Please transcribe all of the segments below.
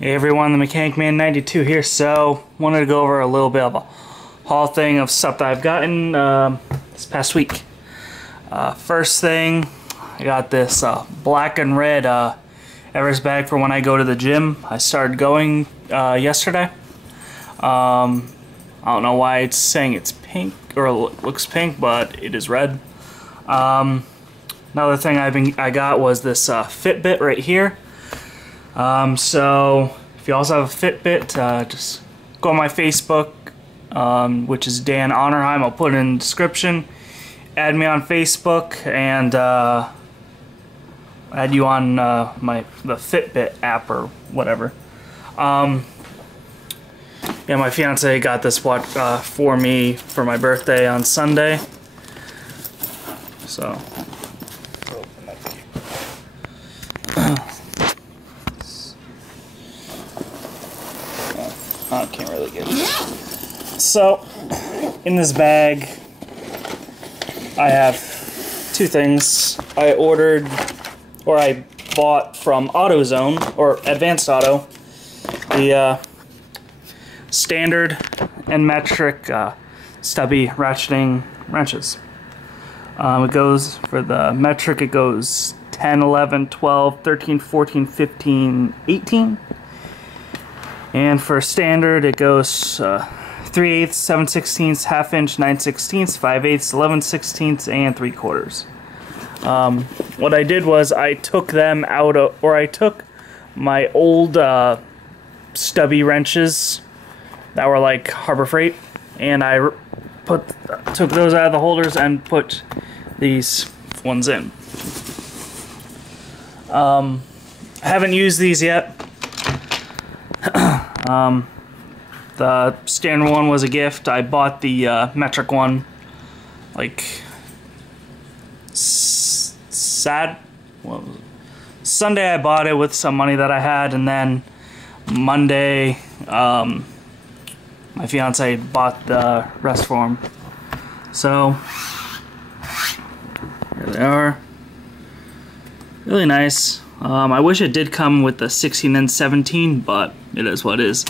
Hey everyone, the Mechanic Man 92 here. So, wanted to go over a little bit of a haul thing of stuff that I've gotten this past week. First thing, I got this black and red Everest bag for when I go to the gym. I started going yesterday. I don't know why it's saying it's pink or looks pink, but it is red. Another thing I got was this Fitbit right here. So if you also have a Fitbit, just go on my Facebook, which is Dan Honorheim. I'll put it in the description. Add me on Facebook and add you on the Fitbit app or whatever. Yeah, my fiance got this watch for me for my birthday on Sunday. So. I can't really get it. So, in this bag, I have two things. I bought from AutoZone, or Advanced Auto, the standard and metric stubby ratcheting wrenches. It goes, for the metric, it goes 10, 11, 12, 13, 14, 15, 18. And for standard, it goes 3/8, 7/16, ½ inch, 9/16, 5/8, 11/16, and 3/4. What I did was I took them out of, or I took my old stubby wrenches that were like Harbor Freight, and I took those out of the holders and put these ones in. I haven't used these yet. The standard one was a gift. I bought the metric one like Sunday. I bought it with some money that I had, and then Monday my fiance bought the rest for him. So here they are. Really nice. I wish it did come with the 16 and 17, but it is what it is.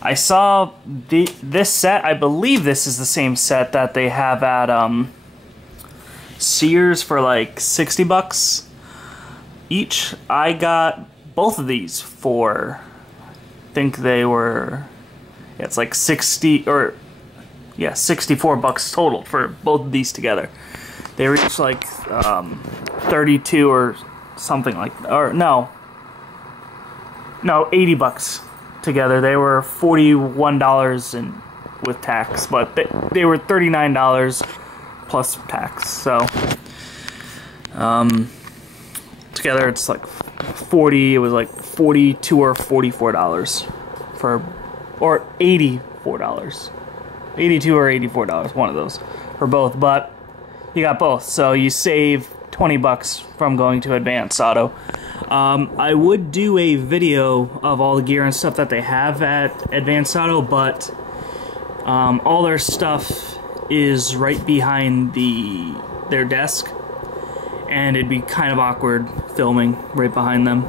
I saw this set. I believe this is the same set that they have at Sears for like 60 bucks each. I got both of these for, I think they were, yeah, it's like 64 bucks total for both of these together. They reached like 32 or something like that. Or no, 80 bucks together. They were $41 with tax, but they were $39 plus tax. So together it's like 40. It was like $42 or $44 for, or $84, $82 or $84, one of those for both. But you got both, so you save 20 bucks from going to Advanced Auto. I would do a video of all the gear and stuff that they have at Advanced Auto, but all their stuff is right behind their desk, and it'd be kind of awkward filming right behind them.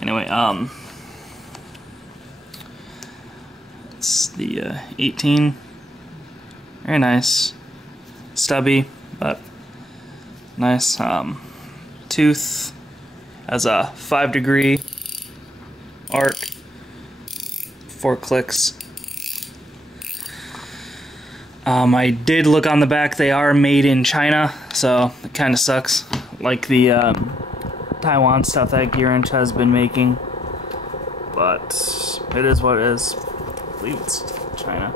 Anyway, it's the 18. Very nice. Stubby, but nice. Tooth has a 5-degree arc, 4 clicks. I did look on the back. They are made in China, so it kind of sucks. Like the Taiwan stuff that Gearwrench has been making, but it is what it is. I believe it's China.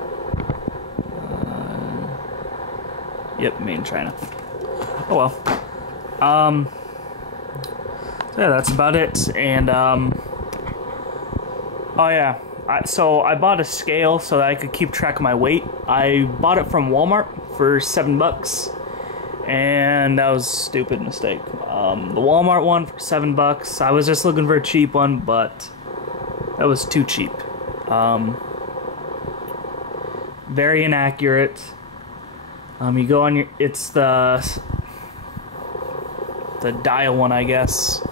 Yep, made in China. Oh well. So yeah, that's about it. And oh yeah, so I bought a scale so that I could keep track of my weight. I bought it from Walmart for $7, and that was a stupid mistake. The Walmart one for $7. I was just looking for a cheap one, but that was too cheap. Very inaccurate. You go on your, it's the dial one, I guess,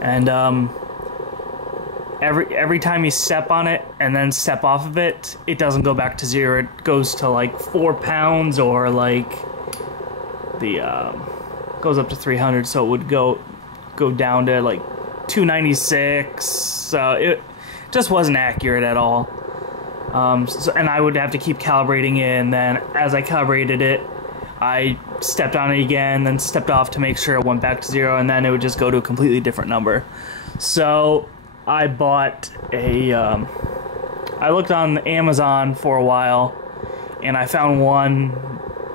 and every time you step on it and then step off of it, it doesn't go back to 0. It goes to like 4 pounds, or like the goes up to 300. So it would go down to like 296. So it just wasn't accurate at all. And I would have to keep calibrating it, and then as I calibrated it, I stepped on it again, then stepped off to make sure it went back to 0, and then it would just go to a completely different number. So I bought a, I looked on Amazon for a while, and I found one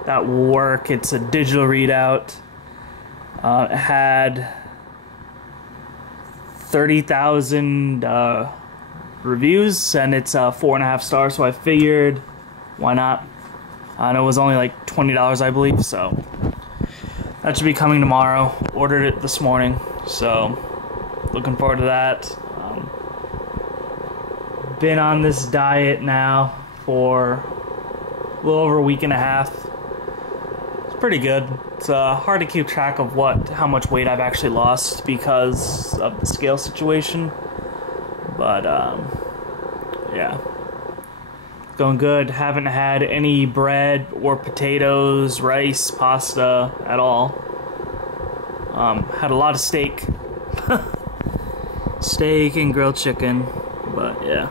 that will work. It's a digital readout. It had 30,000 reviews, and it's 4.5 stars, so I figured, why not? And it was only like $20, I believe, so that should be coming tomorrow. Ordered it this morning, so looking forward to that. Been on this diet now for a little over a week and a half. It's pretty good. It's hard to keep track of how much weight I've actually lost because of the scale situation, but yeah, going good. Haven't had any bread or potatoes, rice, pasta at all. Had a lot of steak. Steak and grilled chicken, but yeah.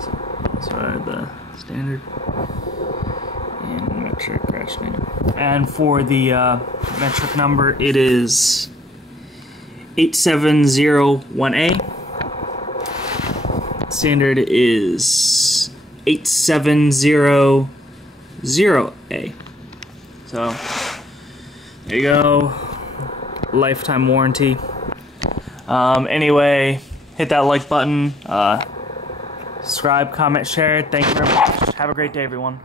So those are the standard and metric ratcheting. And for the metric number, it is 8701A. Standard is 8700A. So there you go. Lifetime warranty. Anyway, hit that like button, subscribe, comment, share. Thank you very much. Have a great day, everyone.